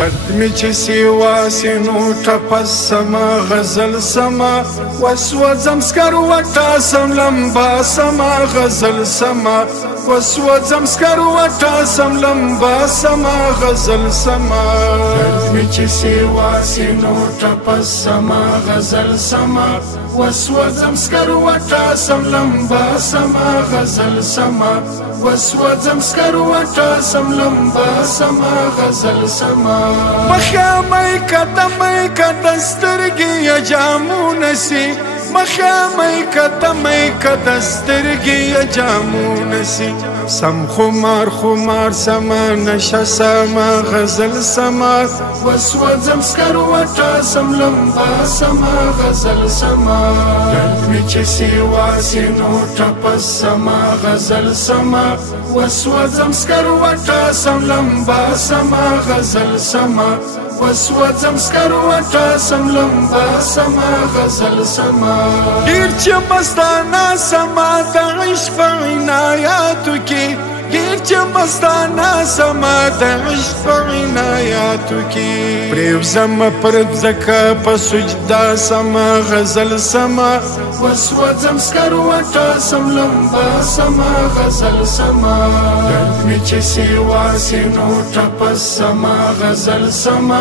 قد می چې سیواسي نو ټپس سما غزل سما وسوځم سکر وټاسم لمبا سما غزل سما وسوځم سکر وټاسم لمبا سما غزل سما قد می چې سیواسي نو ټپس سما غزل سما وسوځم سکر وټاسم لمبا سما غزل سما وسوځم سکر وټاسم لمبا سما غزل سما مخامي کته سترګې جامونه سي مخامي کته سترګې جامونه سي سم خمار سما نشه سما غزل سما وسوځم سکر وټاسم لمبا سما غزل سما قد می چې سیواسي نو ټپس سما غزل سما وسوځم سکر وټاسم لمبا سما غزل سما وسوځم سکر وټاسم لمبا سما غزل سما ډېر چې مستانه سما د عشق په عنایاتو کې ډېر چې مستانه سما د عشق په عنایاتو کې پرېوځم پر ځکه په سجده سما غزل سما وسوځم سکر وټاسم لمبا سما غزل سما قد می چې سیواسي نو ټپس سما غزل سما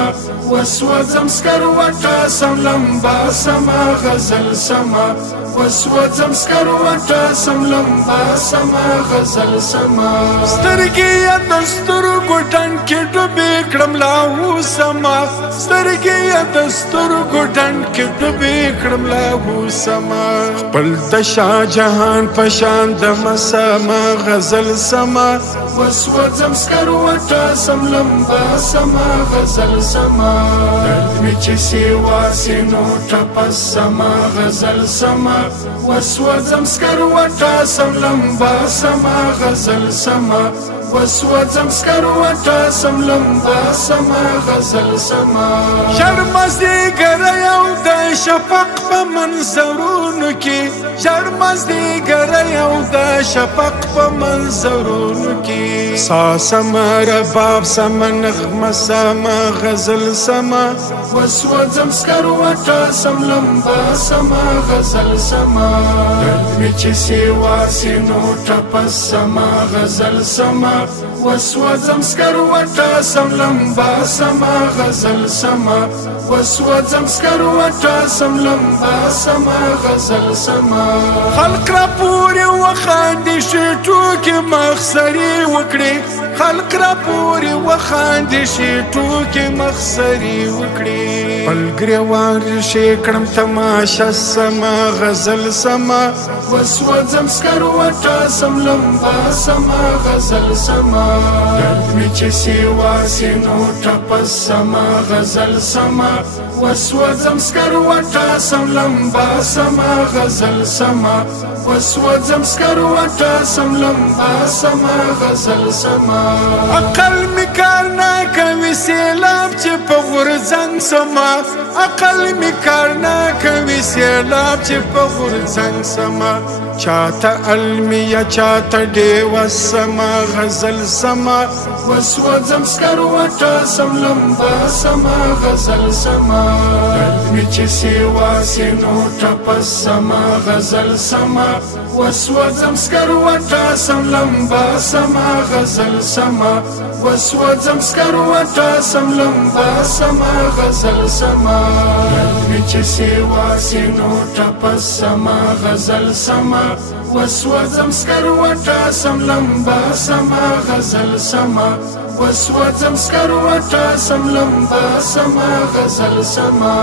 وسوځم سکر وټاسم لمبا سما غزل سما وسوځم سکر وټاسم لمبا سما غزل سما سترګې د سترګو ډنډ کې ډوبې کړم لاهو سما سترګې د سترګو ډنډ کې ډوبې کړم لاهو سما خپل د شاه جهان په شان د مسما غزل سما وسوځم سکر وټاسم لمبا سما غزل سما قد می چې سیواسي نو ټپس سما غزل سما وسوځم سکر وټاسم لمبا سما غزل سما وسوځم سکر وټاسم لمبا سما غزل سما شرمزدګر یو د شفق په منظرونو کې شرمزدګر یو د شفق په منظرونو کې سا سما رباب سما نغمه سما غزل سما وسوځم سکر وټاسم لمبا سما غزل سما قد می چې سیواسي نو ټپس سما غزل سما وسوځم سکر وټاسم لمبا سما غزل سما وسوځم سکر وټاسم لمبا سما غزل سما خلق را پورې وخاندې شي ټوکې مخسري وکړي خلق را پورې وخاندې شي ټوکې مخسري وکړي پل ګریوان ریشې کړم تماشه سما غزل سما وسوځم سکر وټاسم لمبا سما غزل سما قد می چې سیواسي نو ټپس سما غزل سما وسوځم سکر وټاسم لمبا سما غزل سما وسوځم سکر وټاسم لمبا سما غزل سما عقل می کار نه کوي سیلاب چې په غورځنګ سما عقل می کار نه کوي سیلاب چې په غورځنګ سما چاته المیه چاته ډیوه سما غزل سما وسوځم سکر وټاسم لمبا سما غزل سما قد می چې سیواسي نو ټپس سما غزل سما وسوځم سکر وټاسم لمبا سما غزل سما وسوځم سکر وټاسم لمبا سما غزل سما قد می چې سیواسي نو ټپس سما غزل سما وسوځم سکر وټاسم لمبا سما غزل سما وسوځم سکر وټاسم لمبا سما غزل سما